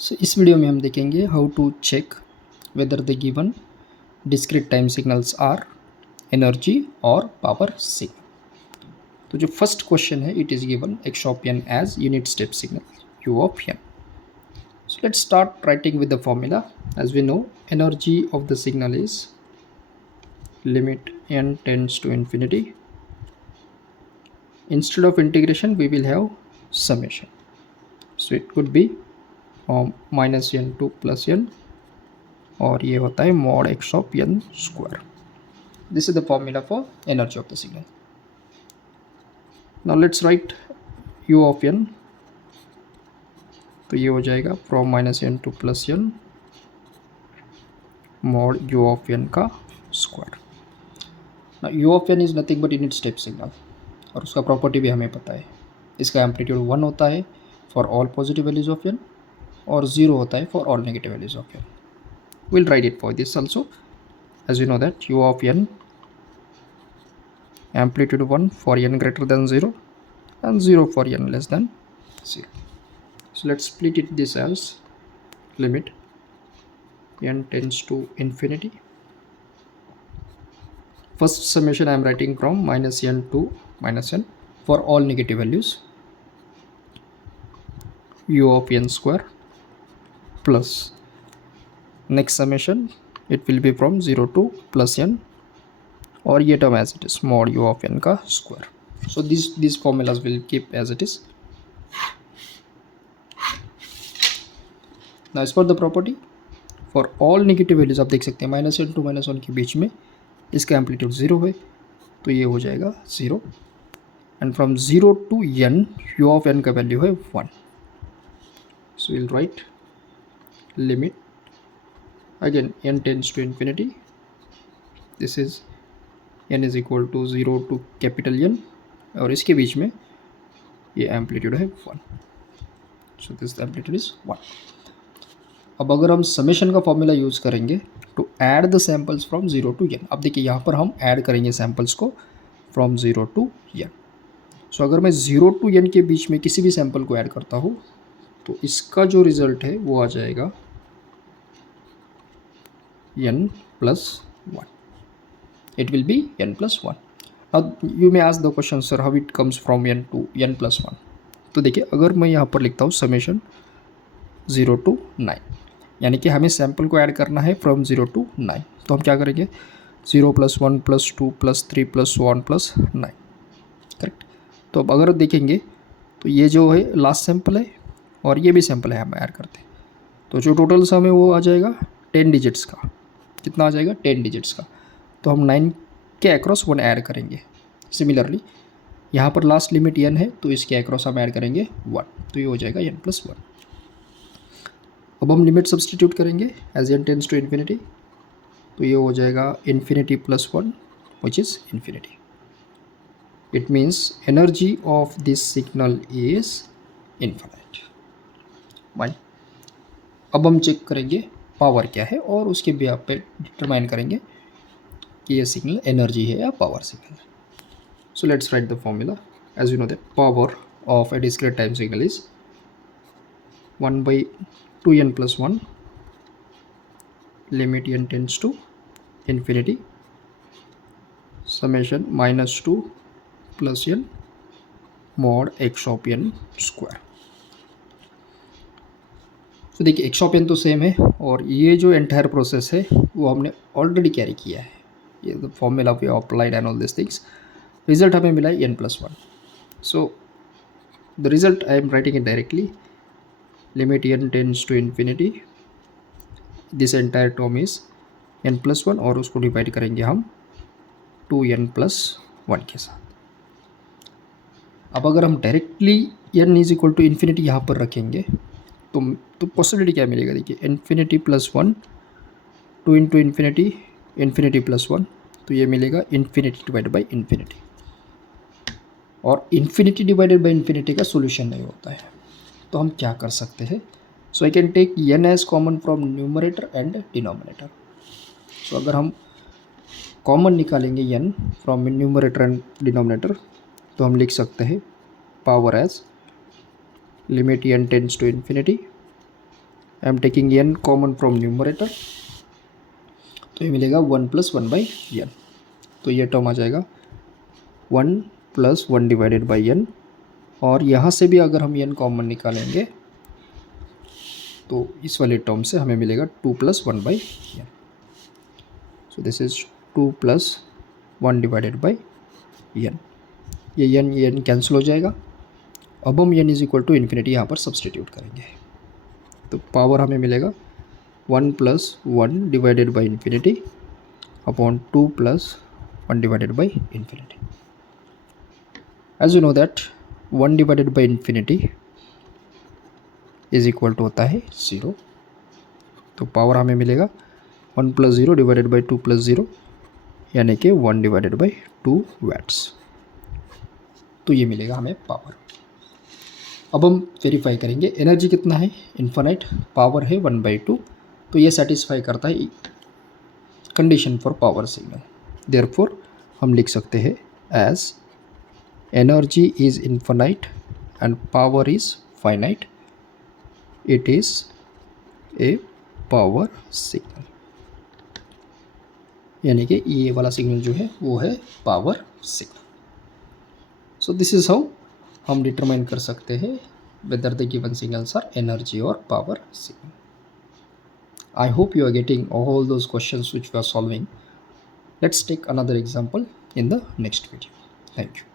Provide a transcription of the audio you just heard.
सो इस वीडियो में हम देखेंगे how to check whether the given discrete time signals are energy और पावर सिग्नल। तो जो फर्स्ट क्वेश्चन है, it is given x of n as unit step signal u of n. So let's start writing with the formula. As we know, energy of the signal is limit n tends to infinity. Instead of integration we will have summation. So it could be minus n to plus n, और ये होता है mod x of n square. This is the formula for energy of the signal. Now let's write u of n. तो ये हो जाएगा from minus n to plus n mod u of n का square. Now u of n is nothing but unit step signal, और उसका property भी हमें पता है. इसका एम्पलीट्यूड 1 होता है for all positive values of n और 0 होता है for all negative values of n. We'll write it for this also. As you know that u of n amplitude 1 for n greater than 0 and 0 for n less than 0. So let's split it this as limit n tends to infinity. First summation I am writing from minus n to minus n for all negative values, u of n square, plus next summation it will be from 0 to plus n, और ये term as it is mod u of n का square. So these formulas will keep as it is. Now as per the property, for all negative values आप देख सकते हैं minus n to minus one के बीच में इसका amplitude 0 है, तो ये हो जाएगा 0, and from 0 to n u of n का वैल्यू है 1. So will write limit again n tends to infinity. This is n is equal to 0 to capital N, और इसके बीच में ये एम्पलीट्यूड है 1. So this amplitude is 1. अब अगर हम समेशन का फॉर्मूला यूज़ करेंगे to add the samples from 0 to n. अब देखिए यहाँ पर हम ऐड करेंगे सैम्पल्स को फ्रॉम 0 टू n. सो अगर मैं 0 टू n के बीच में किसी भी सैम्पल को ऐड करता हूँ तो इसका जो रिजल्ट है वो आ जाएगा n plus 1. It will be n plus 1. Now you may ask the question, sir, how it comes from n to n plus 1. तो देखिए अगर मैं यहाँ पर लिखता हूँ समेशन 0 टू 9, यानी कि हमें सैम्पल को ऐड करना है फ्रॉम 0 टू 9, तो हम क्या करेंगे 0 plus 1 plus 2 plus 3 plus 1 plus 9. Correct. तो अब अगर देखेंगे तो ये जो है लास्ट सैम्पल है और ये भी सैम्पल है, हम ऐड करते हैं तो जो टोटल सम है वो आ जाएगा 10 डिजिट्स का. कितना आ जाएगा 10 डिजिट्स का. तो हम 9 के अक्रॉस 1 ऐड करेंगे. सिमिलरली यहाँ पर लास्ट लिमिट n है तो इसके अक्रॉस हम ऐड करेंगे 1, तो ये हो जाएगा n प्लस 1. अब हम लिमिट सब्सटीट्यूट करेंगे as n tends to infinity, तो ये हो जाएगा infinity plus 1 which is infinity. It means energy of this signal is infinite. Why. अब हम चेक करेंगे पावर क्या है और उसके बेस पे डिटरमाइन करेंगे कि ये सिग्नल एनर्जी है या पावर सिग्नल है. So let's write the formula. As you know that power of a discrete time signal is 1 by 2n plus 1 limit n tends to infinity summation minus 2 plus n mod x of n square. तो देखिए x of n तो same है और ये जो entire process है वो हमने ऑलरेडी कैरी किया है. ये the formula we applied and all this things. Result हमें मिला है n plus 1. So the result I am writing it directly. Limit n tends to infinity, this entire term is n plus 1 और उसको divide करेंगे हम 2n plus 1 के साथ. अब अगर हम directly n is equal to infinity यहाँ पर रखेंगे तो पॉसिबिलिटी क्या मिलेगा. देखिए infinity plus 1 2 into infinity infinity plus 1, तो ये मिलेगा इन्फिनिटी डिवाइडेड बाई इन्फिनिटी, और इन्फिनिटी डिवाइडेड बाई इन्फिनिटी का सोल्यूशन नहीं होता है. तो हम क्या कर सकते हैं. So I can take n as common from numerator and denominator. So अगर हम कॉमन निकालेंगे n from numerator and denominator तो हम लिख सकते हैं power as limit n tends to infinity I am taking n common from numerator, तो ये मिलेगा 1+1/n। तो ये टर्म आ जाएगा 1+1/n, और यहाँ से भी अगर हम n कॉमन निकालेंगे तो इस वाले टर्म से हमें मिलेगा 2+1/n। So this is 2+1/n। ये n कैंसिल हो जाएगा। अब हम n is equal to infinity यहाँ पर सब्सटीट्यूट करेंगे, तो पावर हमें मिलेगा 1+1/∞ upon 2+1/∞। As you know that 1/∞ is equal to होता है 0, तो पावर हमें मिलेगा 1+0/2+0 यानी कि 1/2 वैट्स। तो ये मिलेगा हमें पावर। अब हम वेरीफाई करेंगे एनर्जी कितना है, इन्फिनाइट, पावर है 1/2, तो ये सेटिस्फाई करता है condition for power signal. Therefore हम लिख सकते हैं as energy is infinite and power is finite, it is a power signal. यानी कि ये वाला सिग्नल जो है वो है power signal. So this is how हम डिटरमाइन कर सकते हैं whether the given signals are energy or power signal. I hope you are getting all those questions which we are solving. Let's take another example in the next video. Thank you.